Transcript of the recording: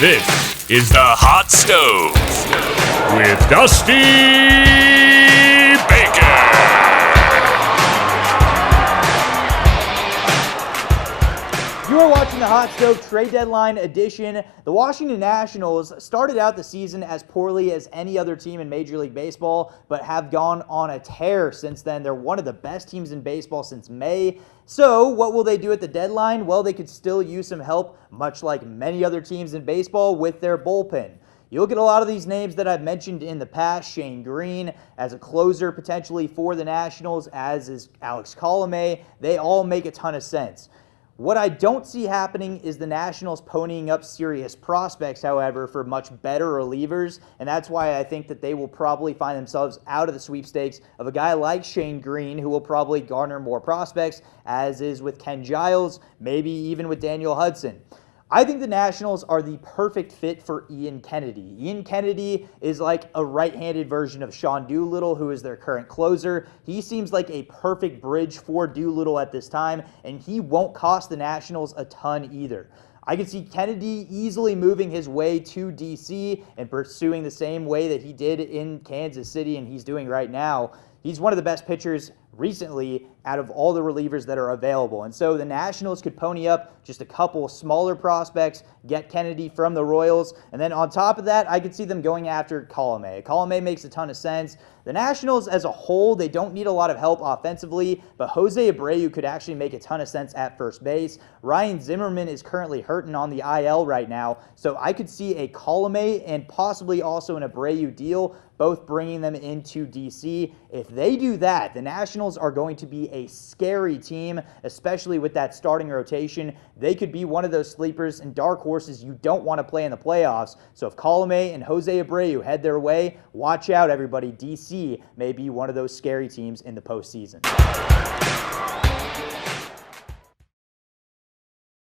This is the Hot Stove with Dusty Baker. You are watching the Hot Stove Trade Deadline edition. The Washington Nationals started out the season as poorly as any other team in Major League Baseball, but have gone on a tear since then. They're one of the best teams in baseball since May. So what will they do at the deadline? Well, they could still use some help, much like many other teams in baseball, with their bullpen. You look at a lot of these names that I've mentioned in the past. Shane Greene as a closer potentially for the Nationals, as is Alex Colomé. They all make a ton of sense. What I don't see happening is the Nationals ponying up serious prospects, however, for much better relievers, and that's why I think that they will probably find themselves out of the sweepstakes of a guy like Shane Greene, who will probably garner more prospects, as is with Ken Giles, maybe even with Daniel Hudson. I think the Nationals are the perfect fit for Ian Kennedy. Ian Kennedy is like a right-handed version of Sean Doolittle, who is their current closer. He seems like a perfect bridge for Doolittle at this time, and he won't cost the Nationals a ton either. I could see Kennedy easily moving his way to DC and pursuing the same way that he did in Kansas City and he's doing right now. He's one of the best pitchers recently out of all the relievers that are available. And so the Nationals could pony up just a couple smaller prospects, get Kennedy from the Royals, and then on top of that, I could see them going after Colomé. Colomé makes a ton of sense. The Nationals as a whole, they don't need a lot of help offensively, but Jose Abreu could actually make a ton of sense at first base. Ryan Zimmerman is currently hurting on the IL right now, so I could see a Colomé and possibly also an Abreu deal, both bringing them into DC. If they do that, the Nationals are going to be a scary team, especially with that starting rotation. They could be one of those sleepers and dark horses you don't want to play in the playoffs. So if Colomé and Jose Abreu head their way, watch out, everybody. DC may be one of those scary teams in the postseason.